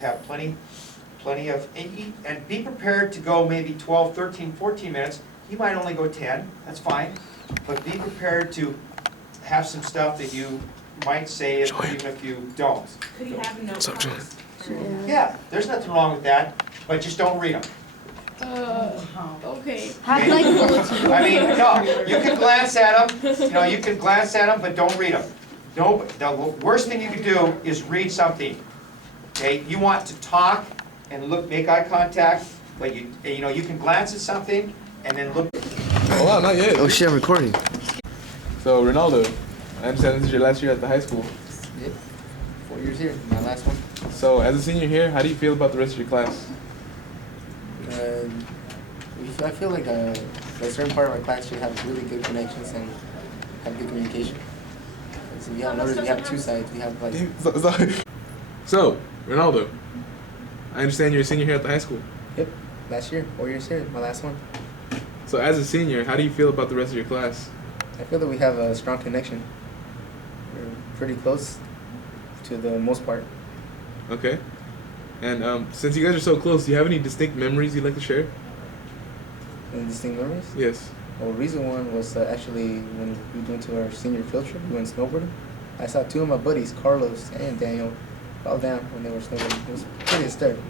have plenty of, and be prepared to go maybe 12, 13, 14 minutes. You might only go 10, that's fine, but be prepared to have some stuff that you might say even if you don't. Could he have no cards? Yeah, there's nothing wrong with that, but just don't read them. Okay. I mean, no, you can glance at them, but don't read them. No, the worst thing you can do is read something. Okay, you want to talk and make eye contact, but you can glance at something and then look. Hold on, not yet. Oh shit, I'm recording. So Ronaldo, I understand this is your last year at the high school. Yep. 4 years here, my last one. So as a senior here, how do you feel about the rest of your class? I feel like a certain part of our class should have really good connections and have good communication. So we have two sides. We have like. So Ronaldo, I understand you're a senior here at the high school. Yep. Last year, 4 years here, my last one. So as a senior, how do you feel about the rest of your class? I feel that we have a strong connection. We're pretty close to the most part. Okay. And since you guys are so close, do you have any distinct memories you'd like to share? Any distinct memories? Yes. Well, reason one was actually when we went to our senior field trip, we went snowboarding. I saw two of my buddies, Carlos and Daniel, fall down when they were snowboarding. It was pretty hysterical.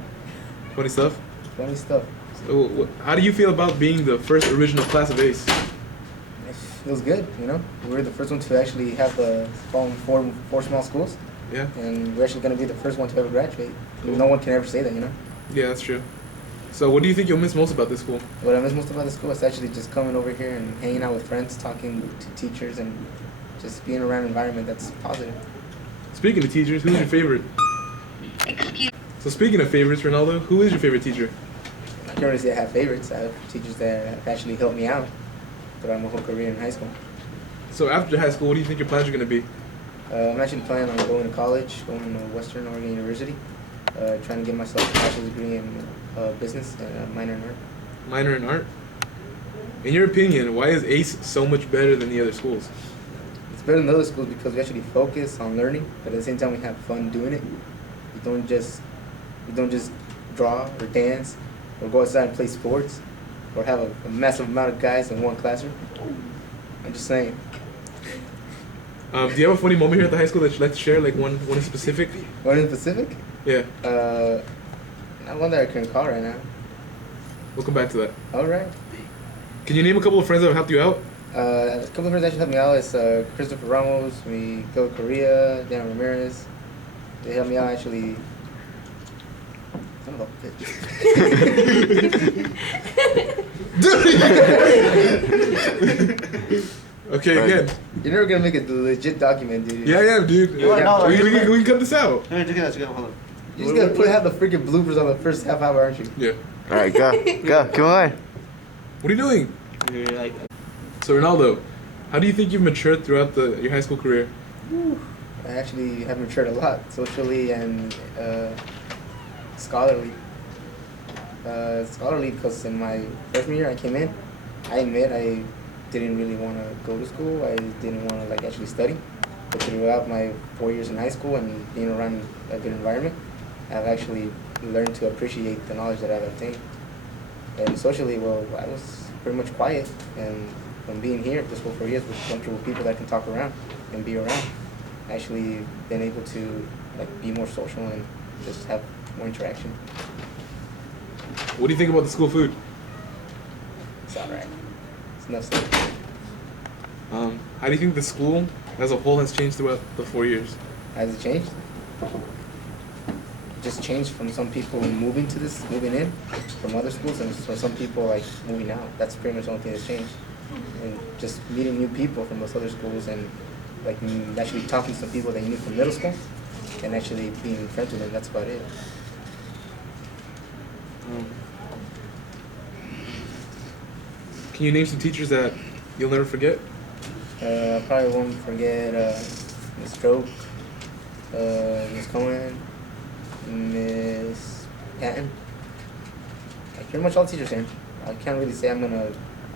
Funny stuff? Funny stuff. So, how do you feel about being the first original class of ACE? It was good, you know. We were the first one to actually have the four small schools. Yeah. And we're actually going to be the first one to ever graduate. Cool. No one can ever say that, you know. Yeah, that's true. So what do you think you'll miss most about this school? What I miss most about the school is actually just coming over here and hanging out with friends, talking to teachers, and just being around an environment that's positive. Speaking of teachers, who's your favorite? So speaking of favorites, Ronaldo, who is your favorite teacher? I can't really say I have favorites. I have teachers that have actually helped me out throughout my whole career in high school. So after high school, what do you think your plans are going to be? I'm actually planning on going to college, going to Western Oregon University, trying to get myself a bachelor's degree in business and a minor in art. Minor in art? In your opinion, why is ACE so much better than the other schools? It's better than other schools because we actually focus on learning, but at the same time we have fun doing it. We don't just draw or dance or go outside and play sports or have a massive amount of guys in one classroom. I'm just saying. Do you have a funny moment here at the high school that you'd like to share, like one in specific? One in specific? Yeah. Not one that I can recall right now. We'll come back to that. All right. Can you name a couple of friends that have helped you out? A couple of friends that actually helped me out is Christopher Ramos, Miguel Correa, Dan Ramirez. They helped me out actually. Son of a bitch. Okay, again. You're never gonna make a legit document, dude. Yeah, dude. You wanna know, we can cut this out. Hold on. You're just gonna have the freaking bloopers on the first half hour, aren't you? Yeah. Alright, go, come on. What are you doing? So Ronaldo, how do you think you've matured throughout your high school career? I actually have matured a lot, socially and scholarly. Scholarly because in my freshman year I came in, I admit I didn't really want to go to school. I didn't want to actually study. But throughout my 4 years in high school and being around a good environment, I've actually learned to appreciate the knowledge that I've obtained. And socially, well, I was pretty much quiet. And from being here this whole 4 years with comfortable people that I can talk around and be around, I actually been able to be more social and just have more interaction. What do you think about the school food? It's alright. It's enough stuff. How do you think the school as a whole has changed throughout the 4 years? Has it changed? Just changed from some people moving in from other schools, and for some people moving out. That's pretty much the only thing that's changed. And just meeting new people from those other schools and actually talking to some people that you knew from middle school and actually being friends with them. That's about it. Can you name some teachers that you'll never forget? I probably won't forget Miss Stroke, Miss Cohen, Miss Patton. Pretty much all the teachers here. I can't really say I'm gonna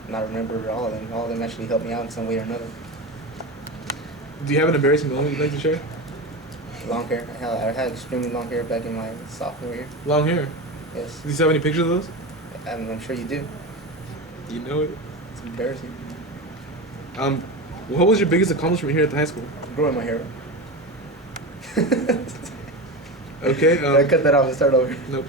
not remember all of them. All of them actually helped me out in some way or another. Do you have an embarrassing moment you'd like to share? long hair. I had extremely long hair back in my sophomore year. Long hair. Yes, Do you have any pictures of those? I'm sure you do. You know it. It's embarrassing. What was your biggest accomplishment here at the high school? Growing my hair. Okay. I cut that off and start over. Nope.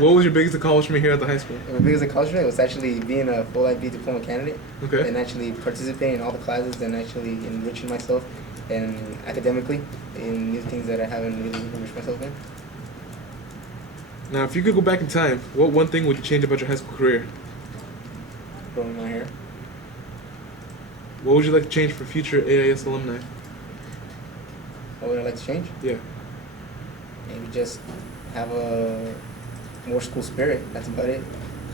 What was your biggest accomplishment here at the high school? My biggest accomplishment was actually being a full IB diploma candidate Okay. and actually participating in all the classes and actually enriching myself and academically in new things that I haven't really enriched myself in. Now, if you could go back in time, what one thing would you change about your high school career? Growing my hair. What would you like to change for future AIS alumni? What would I like to change? Yeah. Maybe just have a more school spirit. That's about it.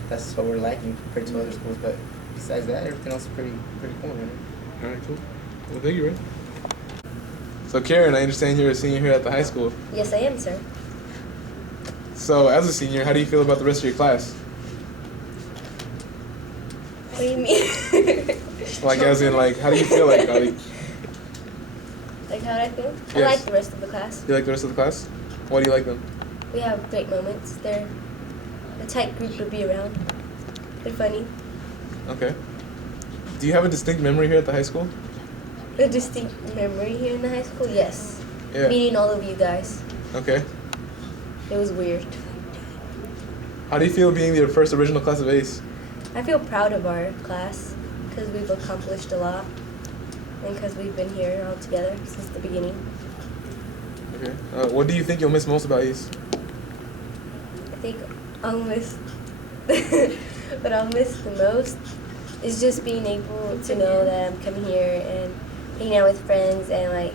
That's what we're lacking compared to other schools. But besides that, everything else is pretty cool, man. All right, cool. Well, thank you, Ray. So, Karen, I understand you're a senior here at the high school. Yes, I am, sir. So, as a senior, how do you feel about the rest of your class? What do you mean? Like, as in, like, how do you feel like? How do you Like how I feel? I Yes. like the rest of the class. like the rest of the class? Why do you like them? We have great moments. They're a tight group to be around. They're funny. Okay. Do you have a distinct memory here at the high school? A distinct memory here in the high school? Yes. Yeah. Meeting all of you guys. Okay. It was weird. How do you feel being the first original class of ACE? I feel proud of our class because we've accomplished a lot and because we've been here all together since the beginning. Okay. What do you think you'll miss most about ACE? I think I'll miss what I'll miss the most is just being able to know that I'm coming here and hanging out with friends and like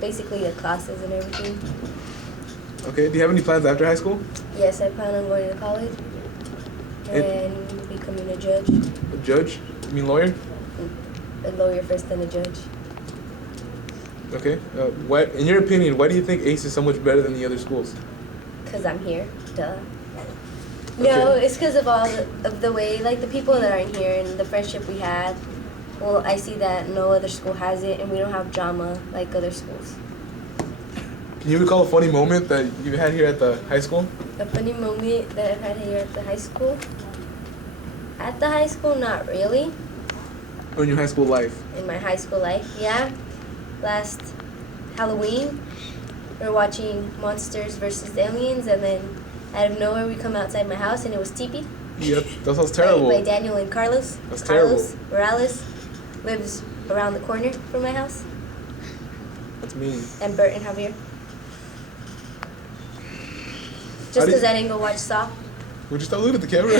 basically the classes and everything. Okay. Do you have any plans after high school? Yes, I plan on going to college And- and becoming a judge, A judge? You mean lawyer? a lawyer first, then a judge. Okay. What, in your opinion, why do you think ACE is so much better than the other schools? Because I'm here, duh. No, Okay. it's because of all of the way, like the people that are in here and the friendship we had. Well, I see that no other school has it, and we don't have drama like other schools. Can you recall a funny moment that you had here at the high school? A funny moment that I've had here at the high school. At the high school, not really. Or in your high school life? In my high school life, yeah. Last Halloween, we were watching Monsters vs. Aliens, and then out of nowhere, we come outside my house, and it was Teepee. Yep. That sounds terrible. By Daniel and Carlos. That's Carlos Morales lives around the corner from my house, That's mean. and Bert and Javier. How Just do you- because I didn't go watch Saw. Would you stop looking at the camera?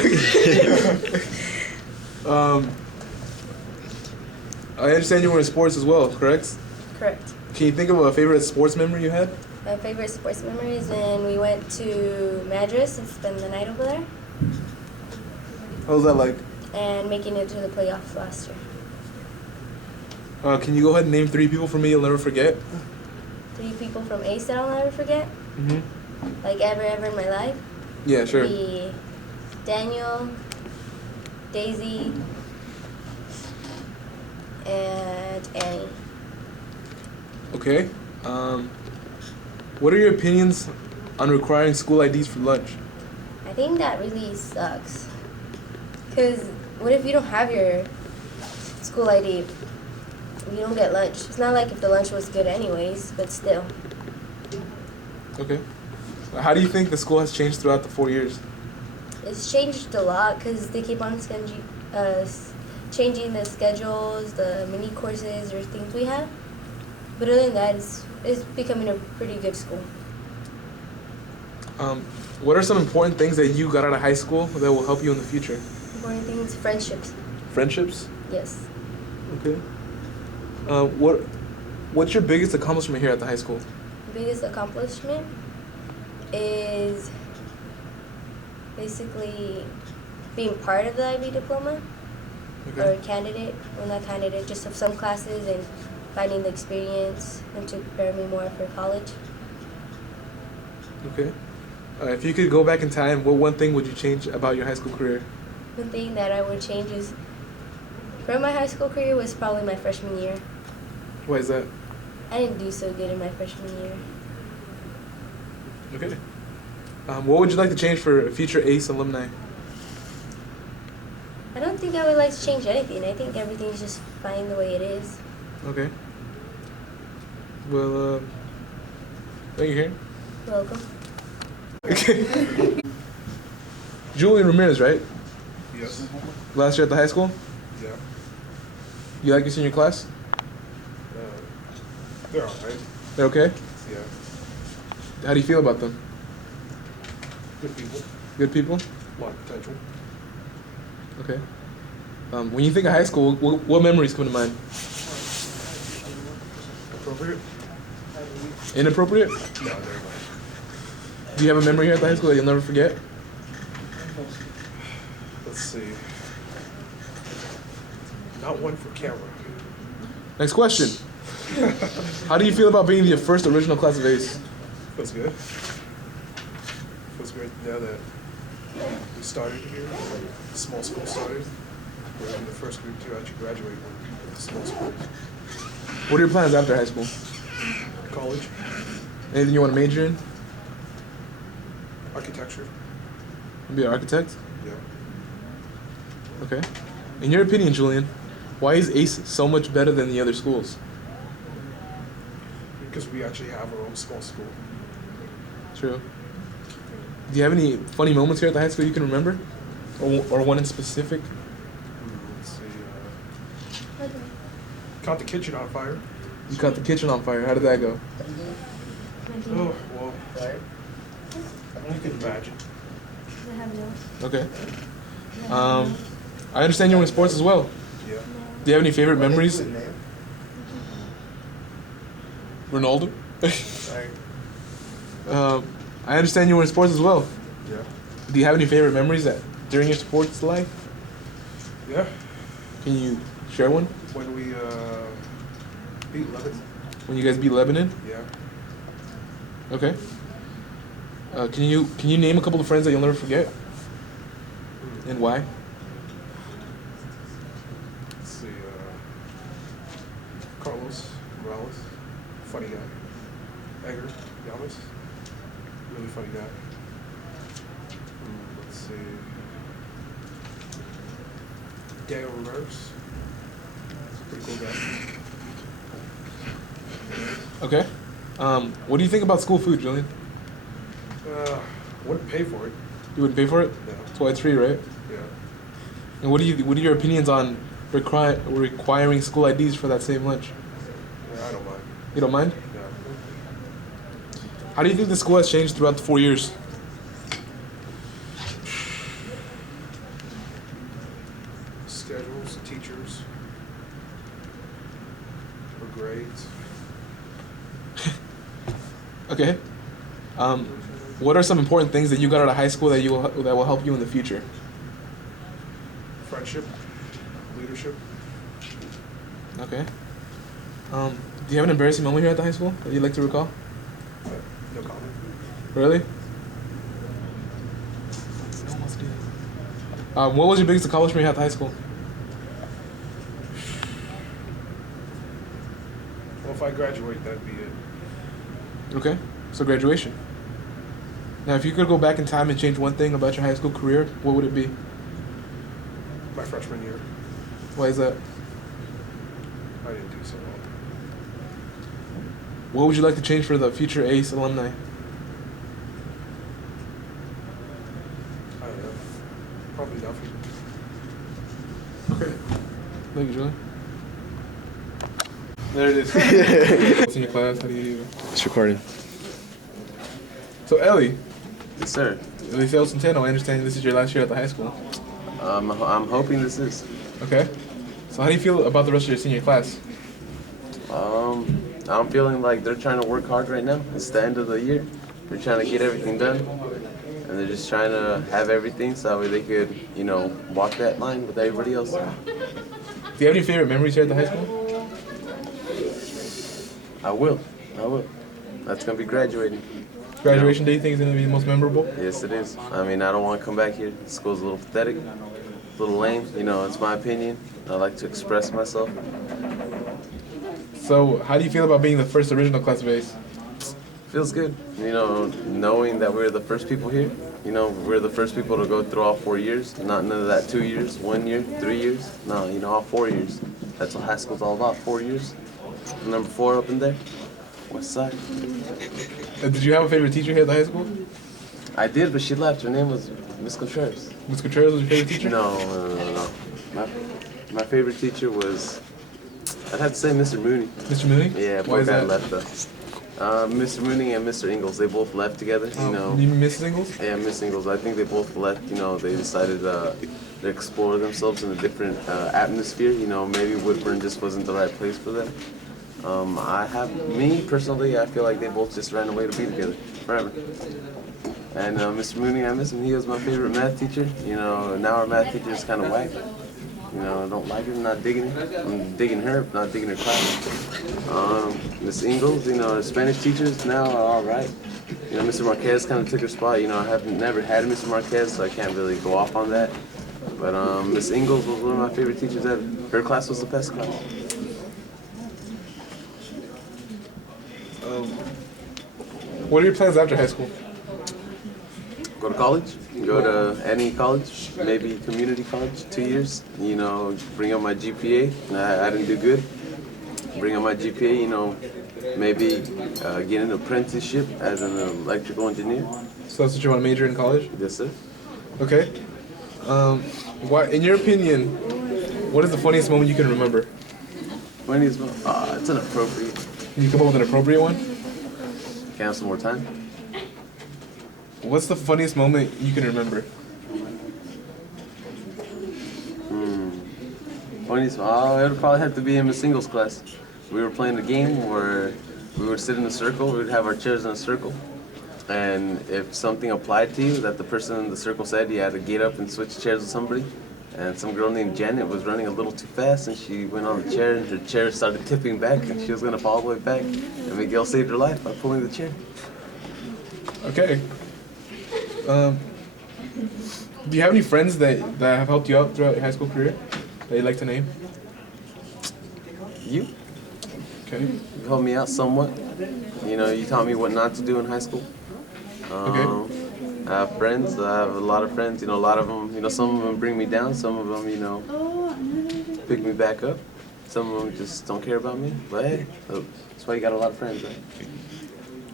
I understand you were in sports as well, correct? Correct. Can you think of a favorite sports memory you had? My favorite sports memory is when we went to Madras and spent the night over there, What was that like? and making it to the playoffs last year. Can you go ahead and name 3 people for me you'll never forget? 3 people from Ace that I'll never forget, Mm-hmm. like ever in my life. Yeah, sure. Be Daniel, Daisy, and Annie. Okay. What are your opinions on requiring school IDs for lunch? I think that really sucks. Because what if you don't have your school ID? You don't get lunch. It's not like if the lunch was good anyways, but still. Okay. How do you think the school has changed throughout the 4 years? It's changed a lot because they keep on changing the schedules, the mini courses, or things we have. But other than that, it's becoming a pretty good school. What are some important things that you got out of high school that will help you in the future? Important things, friendships. Friendships? Yes. Okay. What's your biggest accomplishment here at the high school? Biggest accomplishment is basically being part of the IB diploma or candidate. Well, not candidate, just of some classes and finding the experience and to prepare me more for college. Okay. If you could go back in time, what one thing would you change about your high school career? One thing that I would change is from my high school career was probably my freshman year. Why is that? I didn't do so good in my freshman year. Okay. What would you like to change for future ACE alumni? I don't think I would like to change anything. I think everything's just fine the way it is. Okay. Well, thank you, Karen. Welcome. Okay. Julian Ramirez, right? Yes. Last year at the high school? Yeah. You like your senior class? They're alright. They're okay? Yeah. How do you feel about them? Good people. Good people? A lot of potential. Okay. When you think of high school, what memories come to mind? Appropriate? Inappropriate? No, never mind. Do you have a memory here at the high school that you'll never forget? Let's see. Not one for camera. Next question. How do you feel about being the first original class of ACE? Feels good. Feels good now that we started here. The small school started. We're in the first group to actually graduate with the small school. What are your plans after high school? College, Anything you want to major in? architecture. Be an architect? Yeah. Okay. In your opinion, Julian, why is ACE so much better than the other schools? Because we actually have our own small school. True. Do you have any funny moments here at the high school you can remember? Or one in specific? Let's see. Caught the kitchen on fire. You caught the kitchen on fire. How did that go? Oh, well, you can imagine. Okay. I understand you're in sports as well. Yeah. Do you have any favorite memories? Ronaldo? I understand you were in sports as well. Yeah. Do you have any favorite memories during your sports life? Yeah. Can you share one? When we beat Lebanon. When you guys beat Lebanon? Yeah. Okay. Can you name a couple of friends that you'll never forget? And why? Let's see. Carlos Morales, funny guy. Edgar Yamas, really funny guy. Let's see. Daniel Ramirez, pretty cool guy. Okay. What do you think about school food, Julian? Wouldn't pay for it. You wouldn't pay for it? No. That's why it's free, right? Yeah. And what are your opinions on requiring school IDs for that same lunch? Yeah, I don't mind. You don't mind? No. How do you think the school has changed throughout the 4 years? Schedules, teachers, or grades. Okay. What are some important things that you got out of high school that will help you in the future? Friendship, leadership. Okay. Do you have an embarrassing moment here at the high school that you'd like to recall? No comment. Really? What was your biggest accomplishment here at the high school? Well, if I graduate, that'd be it. Okay. So graduation. Now, if you could go back in time and change one thing about your high school career, what would it be? My freshman year, Why is that? I didn't do so well. What would you like to change for the future ACE alumni? I don't know. Probably nothing. Okay. Thank you, Julian. There it is. What's in your class? How do you? It's recording. So Ellie, Yes, sir. Eliseo Centeno, I understand this is your last year at the high school. I'm hoping this is. Okay. So how do you feel about the rest of your senior class? I'm feeling like they're trying to work hard right now. It's the end of the year. They're trying to get everything done. And they're just trying to have everything so that way they could, walk that line with everybody else. Do you have any favorite memories here at the high school? I will. That's going to be graduating. Graduation day, you think is going to be the most memorable? Yes, it is. I mean, I don't want to come back here. The school's a little pathetic, a little lame. It's my opinion. I like to express myself. So, how do you feel about being the first original class of A's? Feels good, you know, knowing that we're the first people here. You know, we're the first people to go through all 4 years. Not none of that 2 years, 1 year, 3 years. No, you know, all 4 years. That's what high school's all about, 4 years. Number 4 up in there, West Side. Did you have a favorite teacher here at the high school? I did, but she left. Her name was Miss Contreras. Ms. Contreras was your favorite teacher? No. My favorite teacher was, I'd have to say Mr. Mooney. Mr. Mooney? Yeah, Why poor is guy that? left us. Mr. Mooney and Mr. Ingalls, they both left together, you know. You mean Mrs. Ingalls? Yeah, Miss Ingalls, I think they both left, you know, they decided to explore themselves in a different atmosphere, you know, maybe Woodburn just wasn't the right place for them. Me personally, I feel like they both just ran away to be together, forever. And Mr. Mooney, I miss him, he was my favorite math teacher, you know, now our math teacher is kind of whack. You know, I don't like her, I'm not digging her. I'm digging her, not digging her class. Miss Ingalls, you know, the Spanish teachers now are all right. You know, Mr. Marquez kind of took her spot. You know, I have never had Mr. Marquez, so I can't really go off on that. But Miss Ingalls was one of my favorite teachers ever. Her class was the best class. What are your plans after high school? Go to college, go to any college, maybe community college, 2 years. You know, bring up my GPA. I didn't do good. Bring up my GPA, you know, maybe get an apprenticeship as an electrical engineer. So that's what you want to major in college? Yes, sir. Okay. What, in your opinion, what is the funniest moment you can remember? Funniest one? It's inappropriate. Can you come up with an appropriate one? Can I have some more time? What's the funniest moment you can remember? Funniest, it would probably have to be in Miss Ingalls' class. We were playing a game where we would sit in a circle, we would have our chairs in a circle, and if something applied to you that the person in the circle said, you had to get up and switch chairs with somebody. And some girl named Janet was running a little too fast, and she went on the chair, and her chair started tipping back, and she was gonna fall all the way back. And Miguel saved her life by pulling the chair. Okay. Do you have any friends that have helped you out throughout your high school career that you'd like to name? You Okay. helped me out somewhat. You know, you taught me what not to do in high school. Okay. I have friends. I have a lot of friends. You know, a lot of them. You know, some of them bring me down. Some of them, you know, pick me back up. Some of them just don't care about me. But hey, that's why you got a lot of friends, right?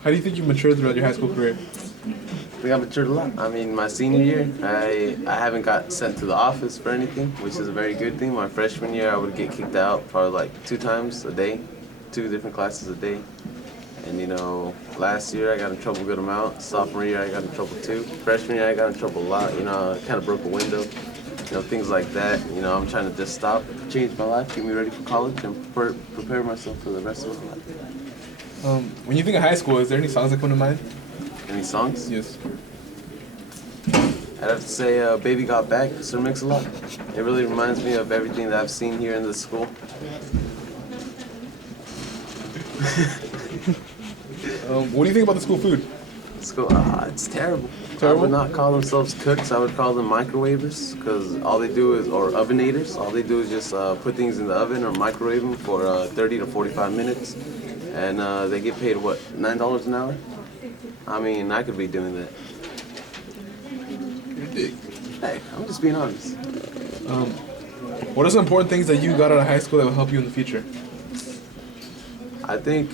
How do you think you matured throughout your high school career? I think I matured a lot. I mean, my senior year, I haven't got sent to the office for anything, which is a very good thing. My freshman year, I would get kicked out probably like 2 times a day, 2 different classes a day. And you know, last year I got in trouble a good amount. Sophomore year I got in trouble too. Freshman year I got in trouble a lot. You know, I kind of broke a window. You know, things like that. You know, I'm trying to just stop, change my life, get me ready for college, and prepare myself for the rest of my life. When you think of high school, is there any songs that come to mind? Any songs? Yes. I'd have to say Baby Got Back, Sir Mix-a-Lot. It really reminds me of everything that I've seen here in this school. What do you think about the school food? School, it's terrible. Terrible? I would not call themselves cooks. I would call them microwavers, because all they do is, or ovenators, all they do is just put things in the oven or microwave them for 30 to 45 minutes. And they get paid, what, $9 an hour? I mean, I could be doing that. Hey, I'm just being honest. What are some important things that you got out of high school that will help you in the future? I think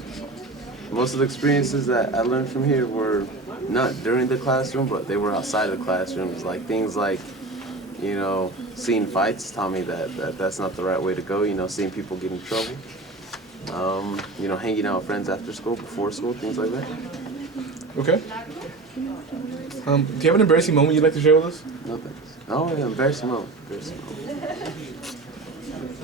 most of the experiences that I learned from here were not during the classroom, but they were outside of the classrooms. Like things like, you know, seeing fights taught me that that's not the right way to go. You know, seeing people get in trouble. You know, hanging out with friends after school, before school, things like that. Okay. Do you have an embarrassing moment you'd like to share with us? No thanks. Oh, yeah, embarrassing moment. Embarrassing moment.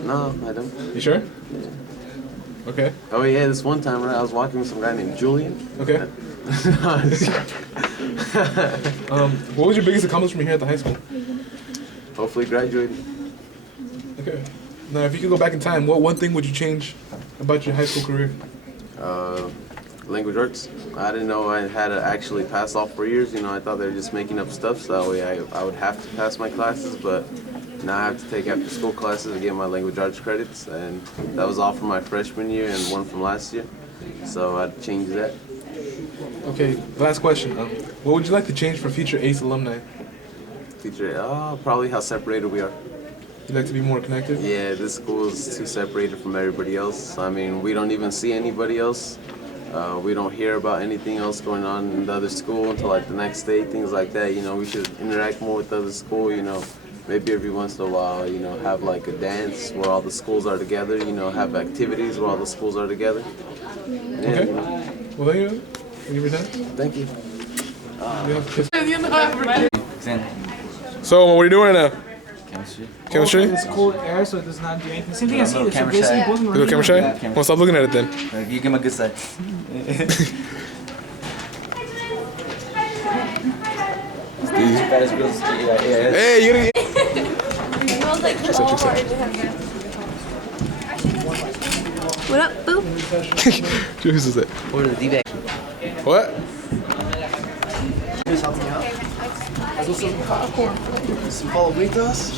No, I don't. You sure? Yeah. Okay. Oh yeah, this one time, right, I was walking with some guy named Julian. Okay. What was your biggest accomplishment here at the high school? Hopefully graduating. Okay. Now, if you could go back in time, what one thing would you change about your high school career? language arts. I didn't know I had to actually pass all 4 years. You know, I thought they were just making up stuff, so that way I would have to pass my classes, but now I have to take after school classes to get my language arts credits, and that was all from my freshman year and one from last year, so I'd change that. Okay, last question. What would you like to change for future ACE alumni? Teacher, probably how separated we are. You'd like to be more connected? Yeah, this school is too separated from everybody else. I mean, we don't even see anybody else. We don't hear about anything else going on in the other school until like the next day, things like that. You know, we should interact more with the other school, you know. Maybe every once in a while, you know, have like a dance where all the schools are together, you know, have activities where all the schools are together. Yeah, Okay. you know. Well, there you go. Give your time. Thank you. So, what are you doing right now? Chemistry. Chemistry? It's cold air, so it does not do anything. Same thing as heat. So Camera basically, shy. both of them You are go camera shy? Yeah. Well, stop looking at it then. You give him a good side. That is real. Yeah. Hey, you gotta get. What up, boo? Who's is it? Or the D-bag. What?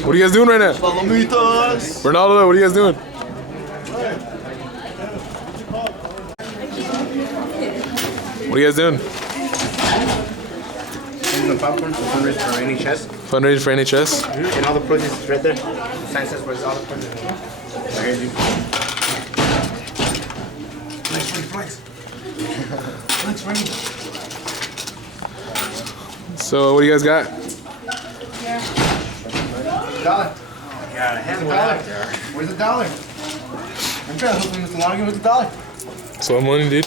What are you guys doing right now? Ronaldo, what are you guys doing? What are you guys doing? The popcorn for fundraise for NHS. Fundraising for NHS? And all the proceeds is right there. Sign says where's all the proceeds. Right here, dude. So, what do you guys got? $1. Yeah, $1. Where's the dollar? I'm trying to hook Mr. Lonergan with the dollar. So, money, dude.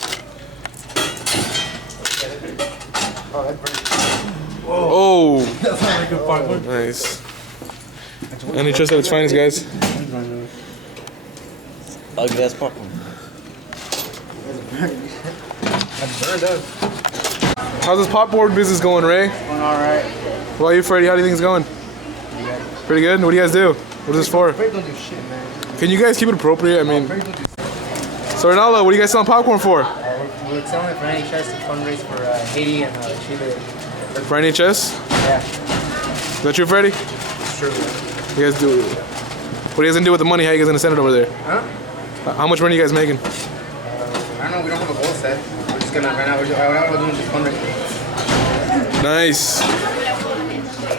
Oh, That's not a good popcorn. nice. NHS at its finest, guys. Ugly ass popcorn. How's this popboard business going, Ray? Going alright. Well, you, Freddie, how do you think it's going? Pretty good? What do you guys do? What is this for? Fred don't do shit, man. Can you guys keep it appropriate? I mean, Fred don't do so Ronaldo, what are you guys selling popcorn for? We're selling it for NHS to fundraise for Haiti and Chile. For NHS? Yeah, Is that true, Freddie? it's true. You guys do. What are you guys gonna do with the money? How are you guys gonna send it over there? Huh? How much money are you guys making? I don't know, we don't have a goal set. We're just gonna, right now, we're doing just fundraising. Nice.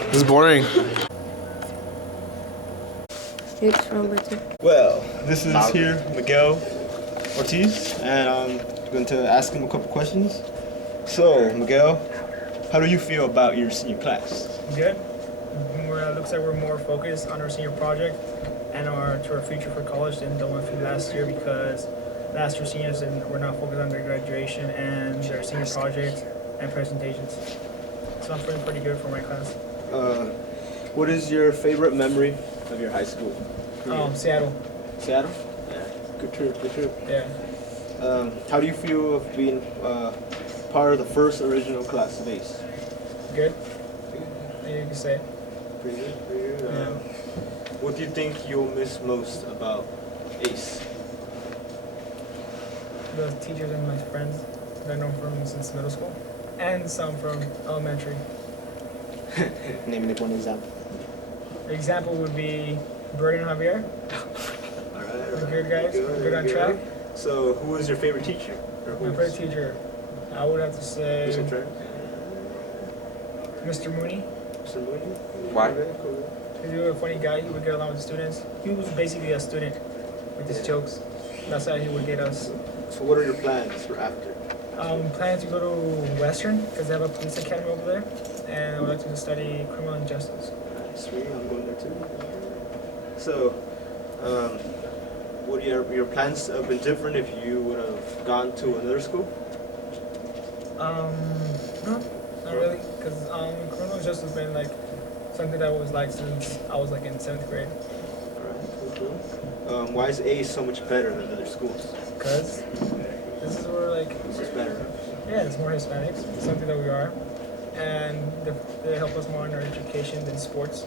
This is boring. It's Roberto. Well, this is here Miguel Ortiz, and I'm going to ask him a couple questions. So, Miguel, how do you feel about your senior class? good. Looks like we're more focused on our senior project and to our future for college than the one from last year, because last year seniors were not focused on their graduation and their senior project and presentations. So I'm feeling pretty good for my class. What is your favorite memory of your high school? Seattle. Seattle? Yeah. Good trip, good trip. Yeah. How do you feel of being part of the first original class of ACE? Good. You can say. Pretty good, pretty good. Yeah. What do you think you'll miss most about ACE? The teachers and my friends that I know from since middle school, and some from elementary. Name one example. The example would be Brody and Javier. Alright. We're good guys. We're good on track. So, who was your favorite teacher? My favorite teacher, I would have to say Mr. Trent? Mr. Mooney. Mr. Mooney? Why? He was a funny guy. He would get along with the students. He was basically a student with his jokes. That's how he would get us. So, what are your plans for after? Planning to go to Western because they have a police academy over there, and I would like to study criminal justice. Sweet, I'm going there too. So, would your plans have been different if you would have gone to another school? No, not really, because criminal justice has been like something that I was like since I was like in 7th grade. Alright, cool. Why is ACE so much better than other schools? Because this is where like, It's just better. yeah, it's more Hispanics, something that we are, and they help us more in our education than sports.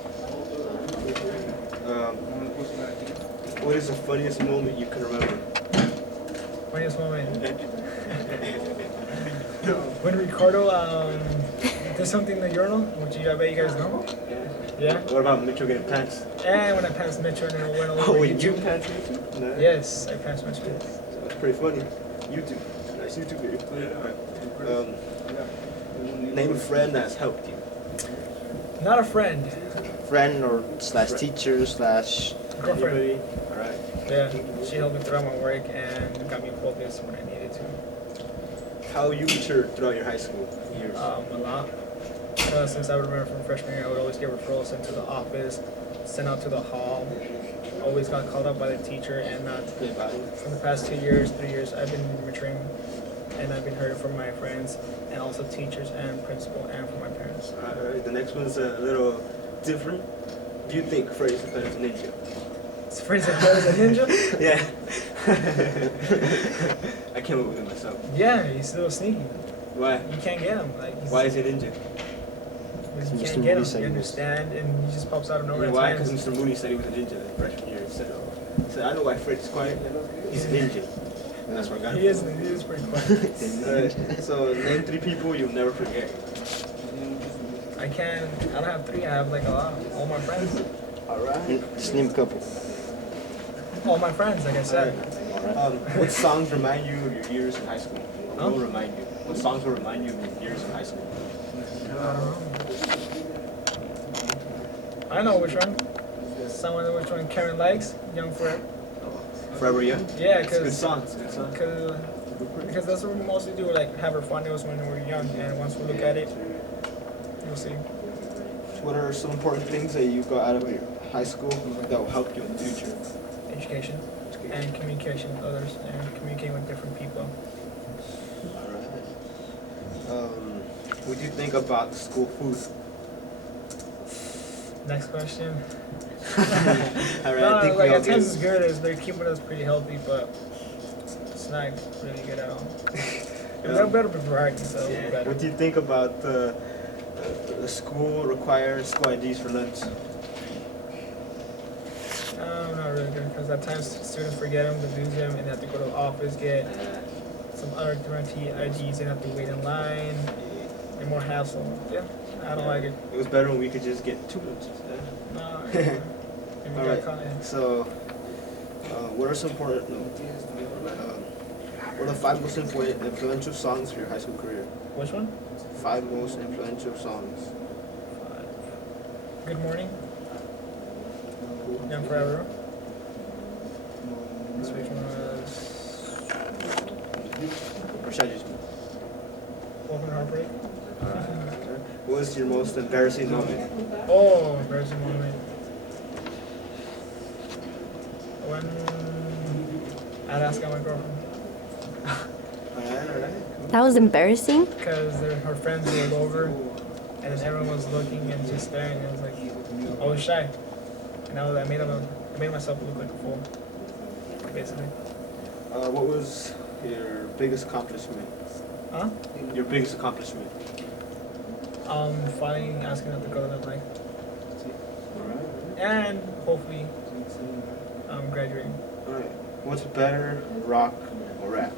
What is the funniest moment you can remember? Funniest moment. When Ricardo did something in the urinal, which I bet you guys know. Yeah. What about Mitchell getting pants? And when I passed Mitchell and it went over. Oh, wait, you YouTube. pants Mitchell? No. Yes, I passed Mitchell. That's pretty funny. YouTube. Nice YouTube video. Alright. Name a friend that's helped you. Not a friend. Friend or slash teacher slash Girlfriend. anybody. Alright. Yeah, she helped me throughout my work and got me focused when I needed to. How you matured throughout your high school years? A lot. Since I would remember from freshman year, I would always get referrals sent to the office, sent out to the hall. Always got called up by the teacher, and from the past 2 years, 3 years, I've been maturing, and I've been hearing from my friends, and also teachers and principal, and from my parents. Alright, the next one's a little different. Do you think Freddy's a better ninja? Is Freddy's a better ninja? Yeah. I came up with it myself. Yeah, he's a little sneaky. Why? You can't get him. Why is he a ninja? Because you can't get him. You understand, and he just pops out of nowhere. Why? Because Mr. Mooney said he was a ninja in freshman year. He said, I know why Freddy's quiet. He's a ninja. And that's where I got it. He is pretty quiet. So name 3 people you'll never forget. I don't have 3. I have like a lot. All my friends. Alright. Just name a couple. All my friends, like I said. What songs remind you of your years in high school? Huh? Will remind you? What songs will remind you of your years in high school? I know which one. Someone know which one Karen likes. Young Forever. Forever Young? Yeah, It's a good because song. It's a good song. because that's what we mostly do. Like have our fun days when we're young, and once we look at it, you'll see. What are some important things that you got out of your high school that will help you in the future? Education and communication with others, and communicating with different people. Alright. What do you think about school food? Next question. Alright, No, I think like we all at times it's good. good. They're keeping us pretty healthy, but it's not really good at all. They're better for variety, so Yeah. better. What do you think about the school requires school IDs for lunch? Not really good, because at times students forget them, they lose them, and they have to go to the office, get some other IDs, and have to wait in line, and more hassle. Yeah, I don't like it. It was better when we could just get 2 lunches. No, All right. So, what are some important? What are the 5 most influential songs for your high school career? Which one? 5 most influential songs. Good Morning. Young Forever. This which one was Or should I just? Open Heartbreak. What was your most embarrassing moment? Oh, embarrassing moment. When I'd ask out my girlfriend. Alright. That was embarrassing. Because her friends rolled over, and then everyone was looking and just staring, and I was like, I was shy. And I made myself look like a fool, basically. What was your biggest accomplishment? Huh? Your biggest accomplishment? Finally asking out the girl that I like. And hopefully, graduating. Alright. What's better, rock or rap?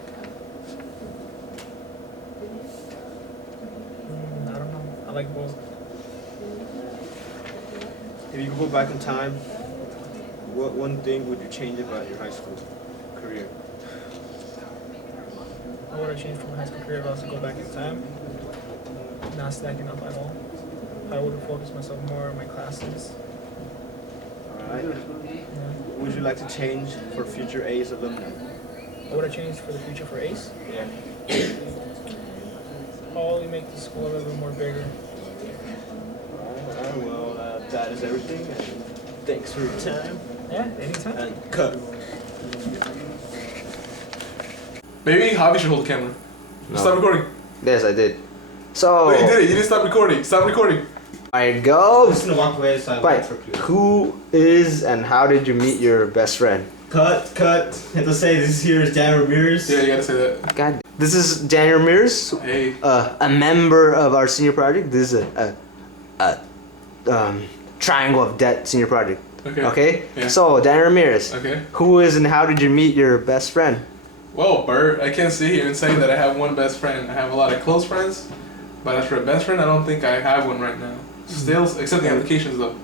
I don't know. I like both. If you could go back in time, what one thing would you change about your high school career? What would I change from my high school career if I was to go back in time? Not stacking up at all. I would have focused myself more on my classes. Alright. Yeah. What would you like to change for future A's alumni? What would I change for the future for ACE? Yeah. Probably make the school a little bit more bigger. Alright, well, that is everything. And thanks for your time. Yeah, anytime. And cut. Maybe Javi should hold the camera. Stop recording. Yes, I did. So. Wait, you did it. You didn't stop recording. Stop recording. I go. Just gonna walk away so I But who is and how did you meet your best friend? Cut. Have to say this here is Dan Ramirez. Yeah, you gotta say that. God, this is Daniel Ramirez, Hey. a member of our senior project. This is a Triangle of Debt senior project. Okay. Okay. Yeah. So Daniel Ramirez. Okay. Who is and how did you meet your best friend? Well, Bert, I can't sit here and say that I have one best friend. I have a lot of close friends, but as for a best friend, I don't think I have one right now. Still, accepting applications though.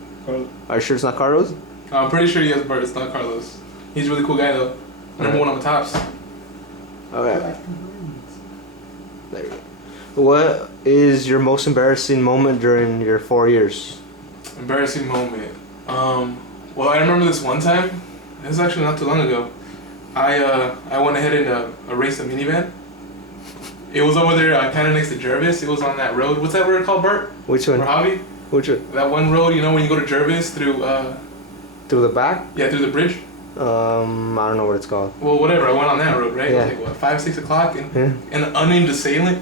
Are you sure it's not Carlos? I'm pretty sure he has Bert. It's not Carlos. He's a really cool guy though. Number one on the tops. Okay. There you go. What is your most embarrassing moment during your 4 years? Embarrassing moment. Well, I remember this one time. It was actually not too long ago. I went ahead and raced a minivan. It was over there, kind of next to Jervis. It was on that road. What's that road called, Bert? Which one? Mojave? Which one? That one road, you know, when you go to Jervis through, Through the back? yeah, through the bridge. I don't know what it's called. Well, whatever. I went on that road, right? Yeah. It was like, what, 5, 6 o'clock? And Yeah. an unnamed assailant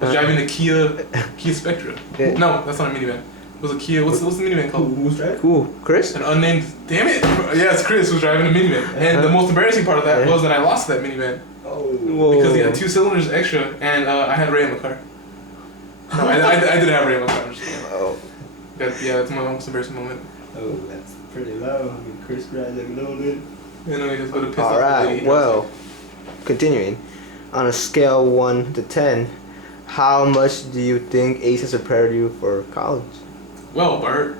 was driving a Kia Spectra. Yeah. No, that's not a minivan. It was a Kia. What's the minivan called? Who's that? Cool. Chris? An unnamed. Damn it! Yeah, it's Chris who's driving a minivan. And the most embarrassing part of that Yeah. was that I lost that minivan Oh. because he had 2 cylinders extra, and I had Ray in the car. No, I didn't have Ray in my car. I'm just kidding. Oh. Yeah, that's my most embarrassing moment. Oh, that's pretty low. I mean, Chris graduated loaded. You know, he just would have pissed off the Alright, lady. well, continuing. On a scale 1 to 10, how much do you think ACE has prepared you for college? Well, Bert,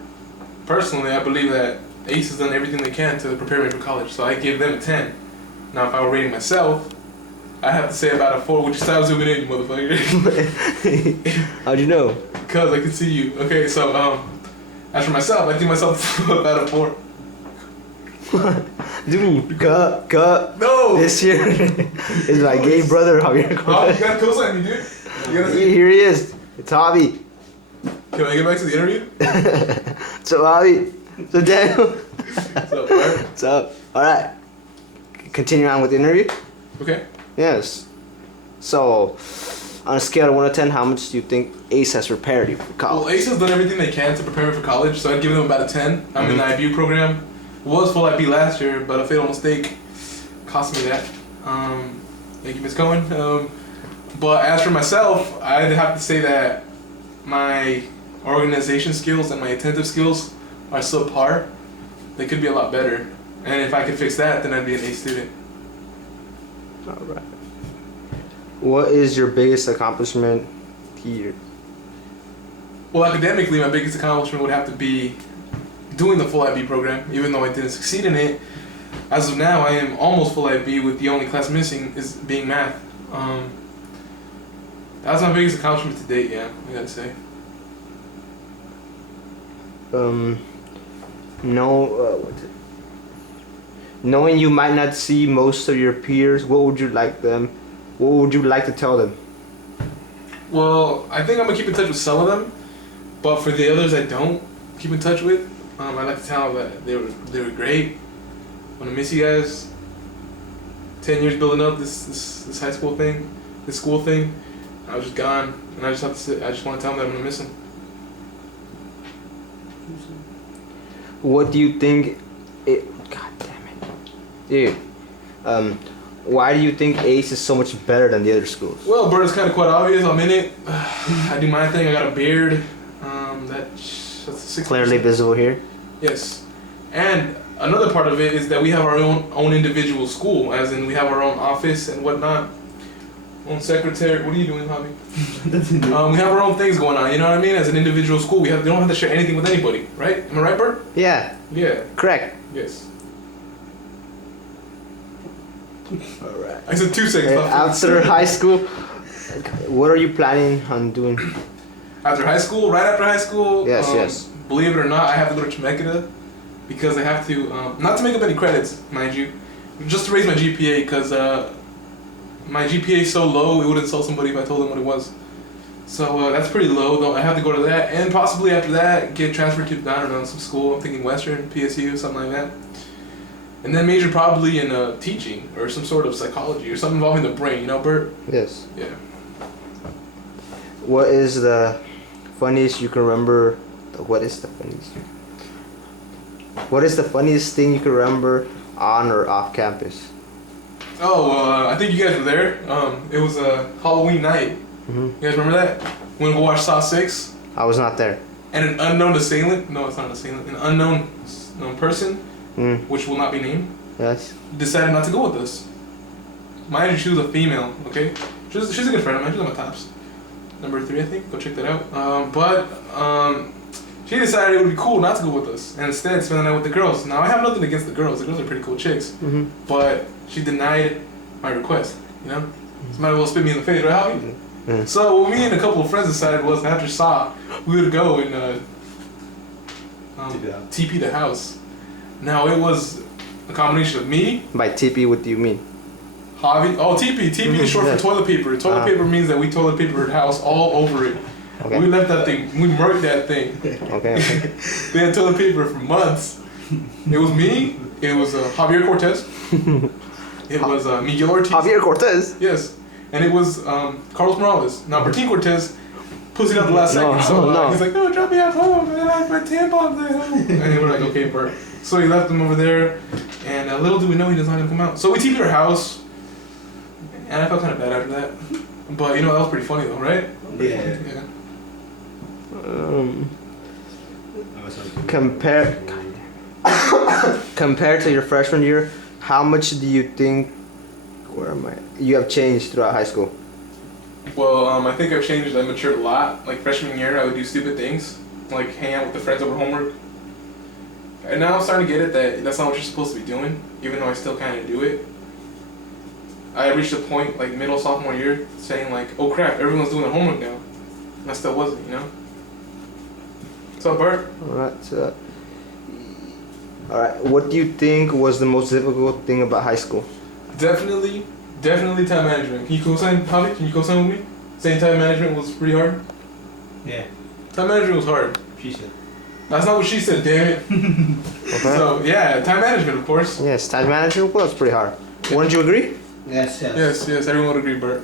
personally, I believe that ACE has done everything they can to prepare me for college, so I give them a 10. Now, if I were rating myself, I have to say about a 4. Would you stop zooming in, you motherfucker? How'd you know? Cause I can see you. Okay, so as for myself, I give myself about a 4. Dude, cut. No. This year is my gay brother Javier. Oh, you gotta co-sign me, dude. You gotta see. Here he is. It's Javi. Can I get back to the interview? So Javi. So Daniel. What's up, Bert? What's up? Alright. Continue on with the interview? Okay. Yes. So, on a scale of 1 to 10, how much do you think ACE has prepared you for Well, college? ACE has done everything they can to prepare me for college, so I'd give them about a 10. I'm in the IBU program. Was full IB last year, but a fatal mistake cost me that. Thank you, Ms. Cohen. But as for myself, I'd have to say that my organization skills and my attentive skills are subpar. They could be a lot better. And if I could fix that, then I'd be an A student. Alright. What is your biggest accomplishment here? Well, academically, my biggest accomplishment would have to be doing the full IB program, even though I didn't succeed in it. As of now, I am almost full IB with the only class missing is being math. That's my biggest accomplishment to date, yeah, I gotta say. Knowing you might not see most of your peers, what would you like to tell them? Well, I think I'm gonna keep in touch with some of them, but for the others I don't keep in touch with, I'd like to tell them that they were great. I'm gonna miss you guys. 10 years building up this high school thing, this school thing. I was just gone, and I just want to tell them that I'm gonna miss them. What do you think God damn it. Dude. Why do you think ACE is so much better than the other schools? Well, Bert, it's kind of quite obvious. I'm in it. I do my thing. I got a beard. That's 60%. Clearly visible here. Yes. And another part of it is that we have our own individual school, as in we have our own office and whatnot. Own secretary. What are you doing, Javi? We have our own things going on. You know what I mean? As an individual school, we don't have to share anything with anybody, right? Am I right, Bert? Yeah. Yeah. Correct. Yes. Alright. I said 2 seconds. After high school, what are you planning on doing? After high school, right after high school. Yes, yes. Believe it or not, I have to go to Chemeketa because I have to, not to make up any credits, mind you, just to raise my GPA because my GPA is so low it would insult somebody if I told them what it was. So that's pretty low though. I have to go to that and possibly after that get transferred to, I don't know, some school. I'm thinking Western, PSU, something like that. And then major probably in teaching or some sort of psychology or something involving the brain, you know, Bert? Yes. Yeah. What is the funniest you can remember? What is the funniest thing you can remember on or off campus? Oh, well, I think you guys were there. It was a Halloween night. Mm-hmm. You guys remember that? When we watched Saw 6? I was not there. And an unknown assailant, no, it's not an assailant, an unknown person, which will not be named, Yes. decided not to go with us. mind you, she was a female. Okay, she's a good friend of mine. She's on my tops. Number 3, I think. Go check that out. But she decided it would be cool not to go with us and instead spend the night with the girls. Now I have nothing against the girls. The girls are pretty cool chicks. Mhm. But she denied my request. You know, so might as well spit me in the face, right, Javi? Yeah. So what me and a couple of friends decided was after SAW, we would go and TP the house. Now it was a combination of me, By TP, what do you mean? Javi. Oh, TP. TP is short Yeah. for toilet paper. Toilet paper means that we toilet papered the house all over it. Okay. We left that thing. We murked that thing. Okay. Okay. They had toilet paper for months. It was me. It was Javier Cortez. It was Miguel Ortiz. Javier Cortez. Yes. And it was Carlos Morales. Now, Bertin Cortez pussied out the last No, second. So no. he's like, no, drop me off home. And I have my tampons at home. And we're like, okay, Bert. So he left them over there. And little do we know he was not going to come out. So we TP'd our house. And I felt kind of bad after that. But, you know, that was pretty funny though, right? Yeah. Yeah. Compare compared to your freshman year, how much do you think? Where am I? You have changed throughout high school. Well, I think I've changed. I matured a lot. Like freshman year, I would do stupid things, like hang out with the friends over homework. And now I'm starting to get it that that's not what you're supposed to be doing, even though I still kind of do it. I reached a point, like middle sophomore year, saying like, oh crap, everyone's doing their homework now. And I still wasn't, you know? What's up, Bert? Alright, what do you think was the most difficult thing about high school? Definitely time management. Can you co-sign, Javi? Can you co-sign with me? Saying time management was pretty hard? Yeah. Time management was hard. She said. That's not what she said, damn it. Okay. So, yeah, time management, of course. Yes, time management was pretty hard. Wouldn't you agree? Yes. Yes, everyone would agree, Bert.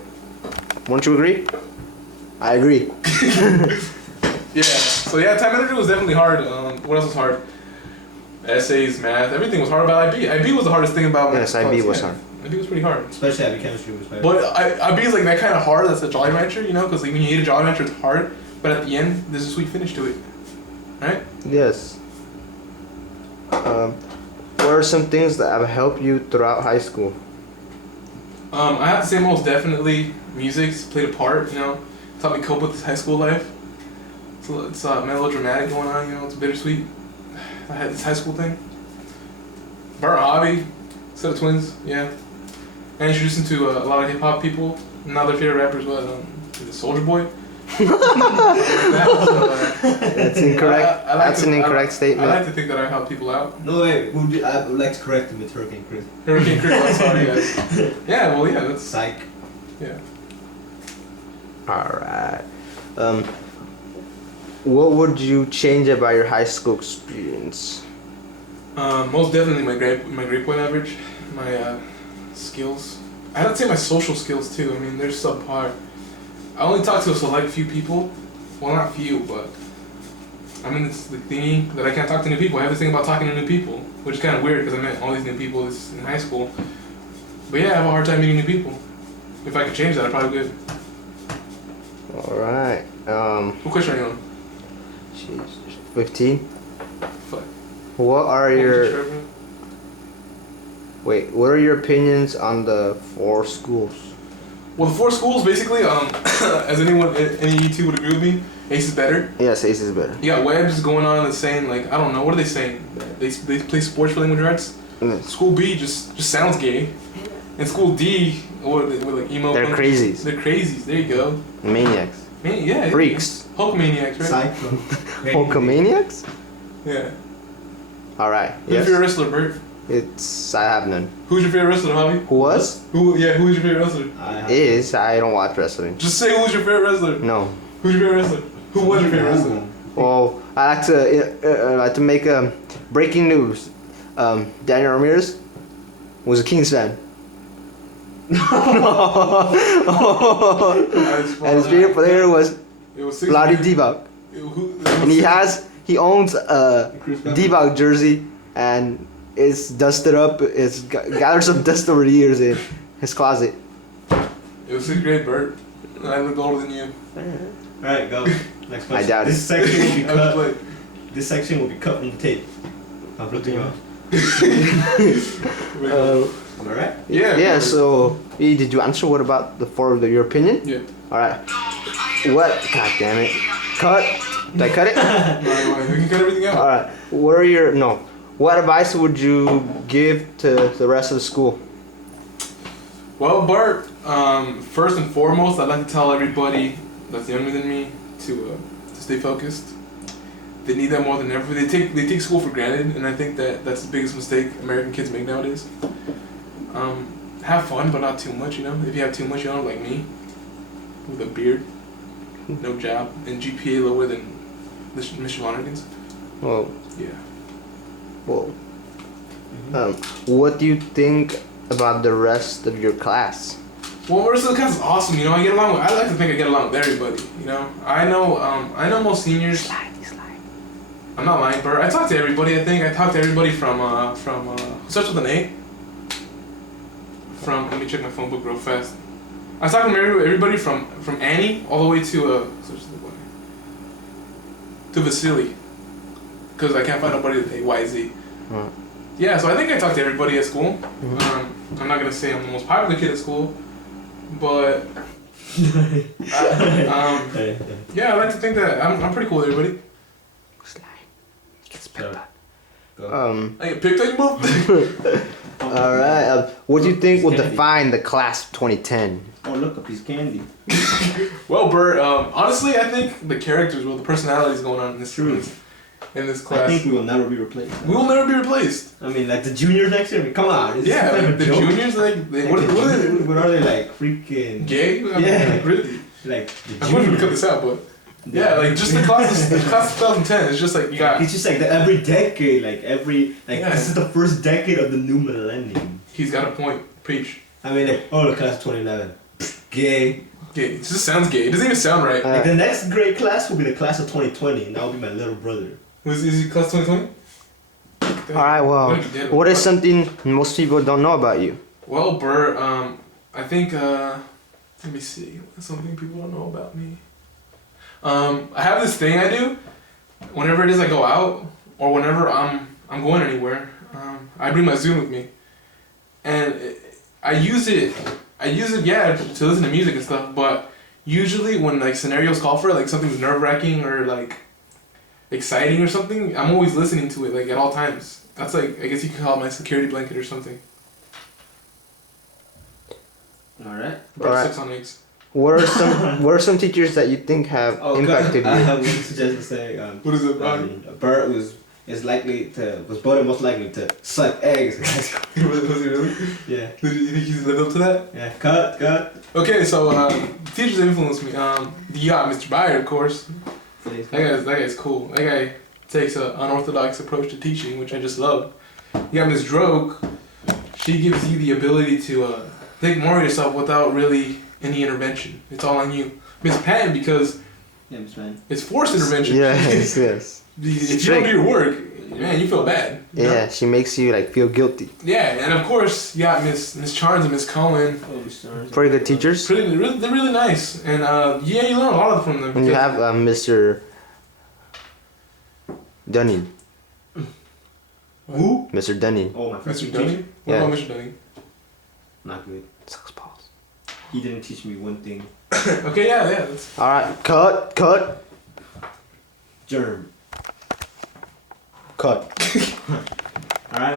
Wouldn't you agree? I agree. Yeah, so yeah, time management was definitely hard. What else was hard? Essays, math, everything was hard about IB. IB was the hardest thing about Yes, IB was hard. IB was pretty hard. Especially IB chemistry was bad. But IB is like that kind of hard that's a Jolly Rancher, you know? Because like, when you eat a Jolly Rancher, it's hard. But at the end, there's a sweet finish to it. Right? Yes. What are some things that have helped you throughout high school? I have to say most definitely music's played a part, you know? Taught me cope with this high school life. So it's melodramatic going on, you know? It's bittersweet. I had this high school thing. Bert Hobby, set of twins, yeah. I introduced him to a lot of hip hop people. Now their favorite rappers was the Soulja Boy. That's incorrect. That's an incorrect statement. I like to think that I help people out. No way. I would like to correct him with Hurricane Chris. Hurricane Chris, I'm sorry guys. Yeah, well yeah, that's Psych. yeah. Alright. What would you change about your high school experience? Most definitely my grade point average, my skills. I'd have to say my social skills too. I mean, they're subpar. I only talk to a select few people. Well, not few, but I mean, it's the thingy that I can't talk to new people. I have this thing about talking to new people, which is kind of weird because I met all these new people in high school. But yeah, I have a hard time meeting new people. If I could change that, I probably would. Alright. What question are you on? 15? Fuck. What are your what are your opinions on the 4 schools? Well, the 4 schools basically, as any E2 would agree with me, Ace is better. Yes, Ace is better. You got Webbs going on that's saying like, I don't know, what are they saying? They play sports for language arts. School B just sounds gay, and School D, what like emo. They're crazies. They're crazies. There you go. Maniacs. Yeah. Freaks. Hulk maniacs, right? Hulkamaniacs? Yeah. Alright. Who's your favorite wrestler, Bert? I have none. Who's your favorite wrestler, Javi? Who was? Who's your favorite wrestler? I don't watch wrestling. Just say who's your favorite wrestler. No. Who's your favorite wrestler? Who was your favorite wrestler? Well, I like to make breaking news. Daniel Ramirez was a Kings fan. And his favorite player was Vlade Divac. And he owns a Divac jersey, and it's dusted up. It's gathered some dust over the years in his closet. It was 6th grade, Bert. I look older than you. Alright, go. Next question. I doubt it. This section will be cut. This section will be cut from the tape. I'm looking up. Am I right? Yeah. Yeah. So, did you answer? What about your opinion? Yeah. All right. What? God damn it! Cut. Did I cut it? No, we can cut everything out. All right. What are your no? What advice would you give to the rest of the school? Well, Bart, first and foremost, I'd like to tell everybody that's younger than me to stay focused. They need that more than ever. They take school for granted, and I think that's the biggest mistake American kids make nowadays. Have fun, but not too much. You know, if you have too much, you know, like me, with a beard, no job, and GPA lower than Mr. Lonergan's. Well, Yeah. well. What do you think about the rest of your class? Well, the rest of the class is awesome. You know, I like to think I get along with everybody. You know, I know most seniors. I'm not lying, Bert. I talk to everybody. I think I talked to everybody from starts with an A. Let me check my phone book real fast. I was talking to everybody from Annie all the way to Vasily, because I can't find nobody with AYZ. Yeah, so I think I talked to everybody at school. I'm not gonna say I'm the most popular kid at school, but yeah, I like to think that I'm pretty cool with everybody. I get picked on, bro. All right. What do you think will define the class of 2010? Oh, look, a piece of candy. Well, Bert, honestly, I think the characters, the personalities going on in this class. I think we will never be replaced. We will never be replaced. I mean, like the juniors next year. I mean, come on. Is Yeah, this like the joke? juniors, what What are they like? Freaking gay? I mean, Yeah. like, really? like the I wanted to cut juniors. this out, but yeah, like just the class of 2010. It's just like you got. It's just like every decade, Yeah. this is the first decade of the new millennium. He's got a point. Preach. I mean, like, oh, the class of 2011, gay. Gay. It just sounds gay. It doesn't even sound right. Like the next grade class will be the class of 2020, and that will be my little brother. Is he class 2020? All right. Well, what is something most people don't know about you? Well, Bert, I think let me see. What's something people don't know about me? I have this thing I do. Whenever it is I go out, or whenever I'm going anywhere, I bring my Zune with me, and I use it. Yeah, to listen to music and stuff. But usually when like scenarios call for it, like something's nerve-wracking or like exciting or something, I'm always listening to it like at all times. That's like, I guess you could call it my security blanket or something. All right. Bert, Alright. 6 on 8s. What are some teachers that you think have impacted I you? have one suggestion to say. What is it, Brian? Bert was voted most likely to suck eggs. Was he really? Yeah. Did you think he's lived up to that? Yeah. Cut. Okay, so teachers that influenced me. You got Mr. Byer, of course. That guy's cool. That guy takes an unorthodox approach to teaching, which I just love. You got Ms. Drogue. She gives you the ability to think more of yourself without really any intervention. It's all on you. Miss Patton, because Yeah, Miss Patton. it's forced intervention. Yes, yes. If you don't do your work, man, you feel bad. You know? Yeah, she makes you like feel guilty. Yeah, and of course you got Miss Charnes and Miss Cohen. Oh, Miss Charnes. Pretty good teachers. They're really nice, and yeah, you learn a lot from them. And you because- have Mr. Dunning. Who? Mr. Dunning. Oh, my first Mr. teacher. Dunning? What Yeah. about Mr. Dunning? Not good. Sucks balls. He didn't teach me one thing. Okay, yeah. That's... All right, cut. Germ. Cut. All right.